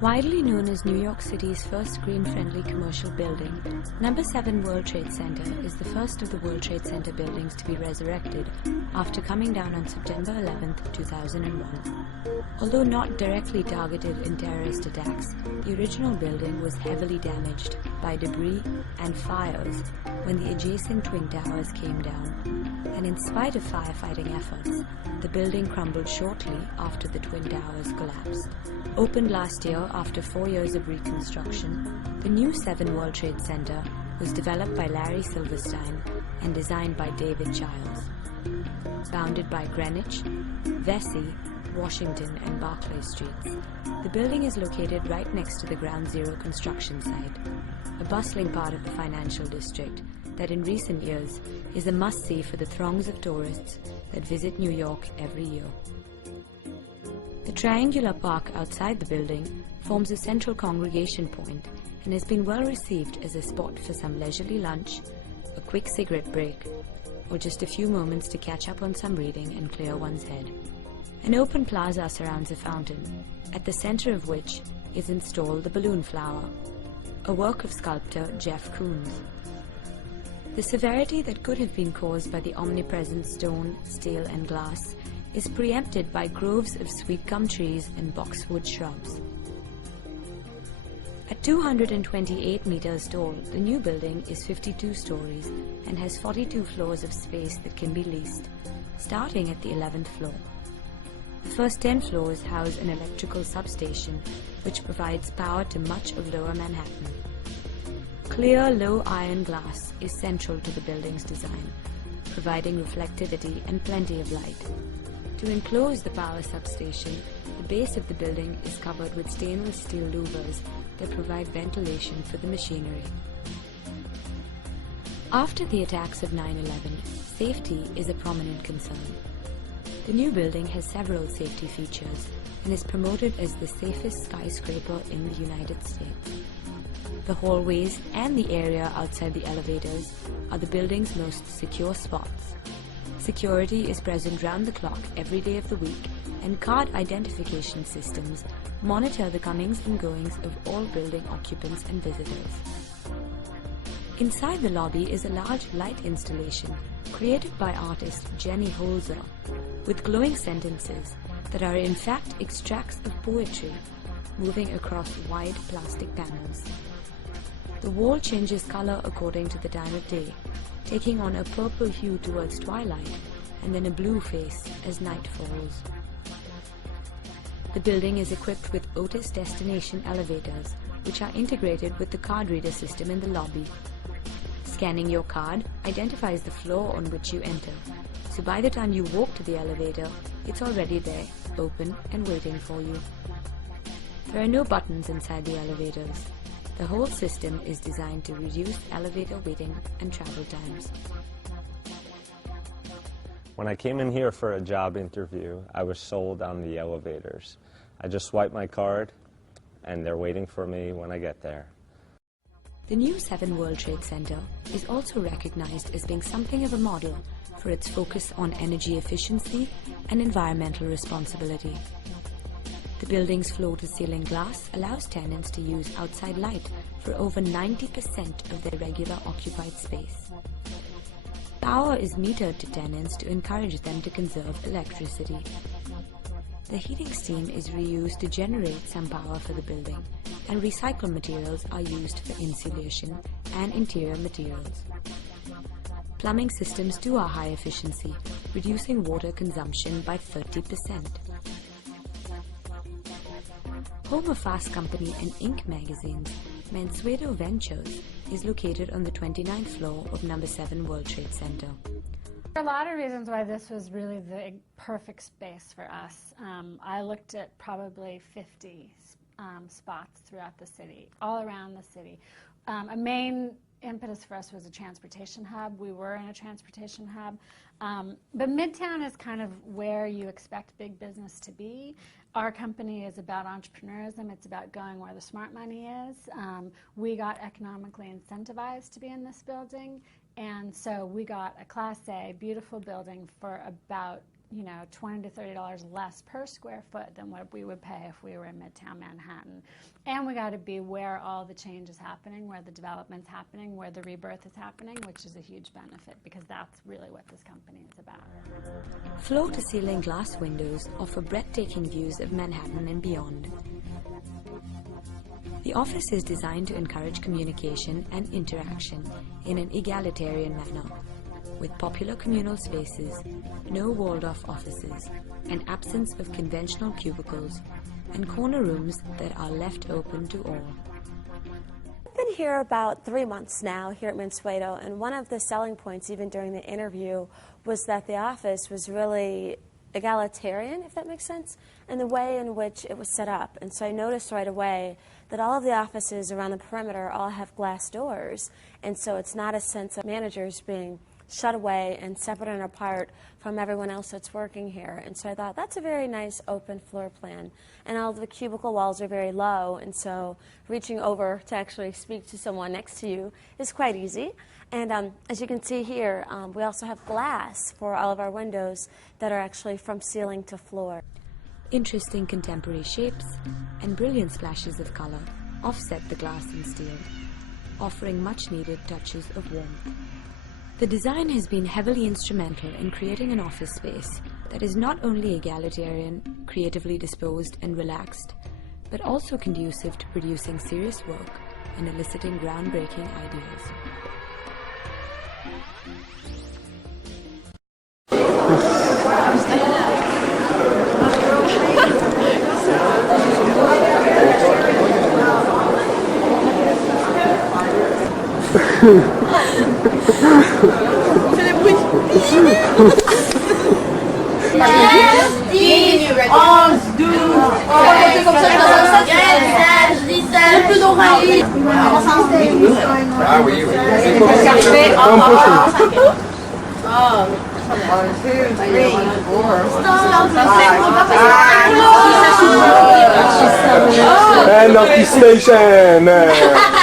Widely known as New York City's first green-friendly commercial building, Number 7 World Trade Center is the first of the World Trade Center buildings to be resurrected after coming down on September 11, 2001. Although not directly targeted in terrorist attacks, the original building was heavily damaged by debris and fires when the adjacent Twin Towers came down, and in spite of firefighting efforts, the building crumbled shortly after the Twin Towers collapsed. Opened last year after 4 years of reconstruction, the new 7 World Trade Center was developed by Larry Silverstein and designed by David Childs. Bounded by Greenwich, Vesey, Washington and Barclay Streets, the building is located right next to the Ground Zero construction site, a bustling part of the financial district that in recent years is a must-see for the throngs of tourists that visit New York every year. The triangular park outside the building forms a central congregation point and has been well received as a spot for some leisurely lunch, a quick cigarette break, or just a few moments to catch up on some reading and clear one's head. An open plaza surrounds a fountain, at the center of which is installed the Balloon Flower, a work of sculptor Jeff Koons. The severity that could have been caused by the omnipresent stone, steel and glass is preempted by groves of sweet gum trees and boxwood shrubs. At 228 meters tall, the new building is 52 stories and has 42 floors of space that can be leased, starting at the 11th floor. The first 10 floors house an electrical substation which provides power to much of Lower Manhattan. Clear, low iron glass is central to the building's design, providing reflectivity and plenty of light. To enclose the power substation, the base of the building is covered with stainless steel louvers that provide ventilation for the machinery. After the attacks of 9/11, safety is a prominent concern. The new building has several safety features and is promoted as the safest skyscraper in the United States. The hallways and the area outside the elevators are the building's most secure spots. Security is present round the clock every day of the week, and card identification systems monitor the comings and goings of all building occupants and visitors. Inside the lobby is a large light installation created by artist Jenny Holzer, with glowing sentences that are in fact extracts of poetry moving across wide plastic panels. The wall changes color according to the time of day, taking on a purple hue towards twilight and then a blue face as night falls. The building is equipped with Otis destination elevators, which are integrated with the card reader system in the lobby. Scanning your card identifies the floor on which you enter, so by the time you walk to the elevator, it's already there, open and waiting for you. There are no buttons inside the elevators. The whole system is designed to reduce elevator waiting and travel times. When I came in here for a job interview, I was sold on the elevators. I just swipe my card, and they're waiting for me when I get there. The new 7 World Trade Center is also recognized as being something of a model for its focus on energy efficiency and environmental responsibility. The building's floor-to-ceiling glass allows tenants to use outside light for over 90% of their regular occupied space. Power is metered to tenants to encourage them to conserve electricity. The heating steam is reused to generate some power for the building, and recycled materials are used for insulation and interior materials. Plumbing systems too are high efficiency, reducing water consumption by 30%. Home of Fast Company and Inc. magazines, Mansueto Ventures is located on the 29th floor of Number 7 World Trade Center. There are a lot of reasons why this was really the perfect space for us. I looked at probably 50 spots throughout the city, all around the city. A main impetus for us was a transportation hub. We were in a transportation hub. But Midtown is kind of where you expect big business to be. Our company is about entrepreneurism. It's about going where the smart money is. We got economically incentivized to be in this building, and so we got a Class A, beautiful building for about you know, $20 to $30 less per square foot than what we would pay if we were in Midtown Manhattan. And we got to be where all the change is happening, where the development's happening, where the rebirth is happening, which is a huge benefit because that's really what this company is about. Floor-to-ceiling glass windows offer breathtaking views of Manhattan and beyond. The office is designed to encourage communication and interaction in an egalitarian manner, with popular communal spaces, no walled-off offices, an absence of conventional cubicles, and corner rooms that are left open to all. I've been here about 3 months now here at Mansueto, and one of the selling points even during the interview was that the office was really egalitarian, if that makes sense, in the way in which it was set up. And so I noticed right away that all of the offices around the perimeter all have glass doors, and so it's not a sense of managers being shut away and separate and apart from everyone else that's working here. And so I thought that's a very nice open floor plan. And all the cubicle walls are very low, and so reaching over to actually speak to someone next to you is quite easy. And as you can see here, we also have glass for all of our windows that are actually from ceiling to floor. Interesting contemporary shapes and brilliant splashes of color offset the glass and steel, offering much-needed touches of warmth. The design has been heavily instrumental in creating an office space that is not only egalitarian, creatively disposed and relaxed, but also conducive to producing serious work and eliciting groundbreaking ideas. And up the station.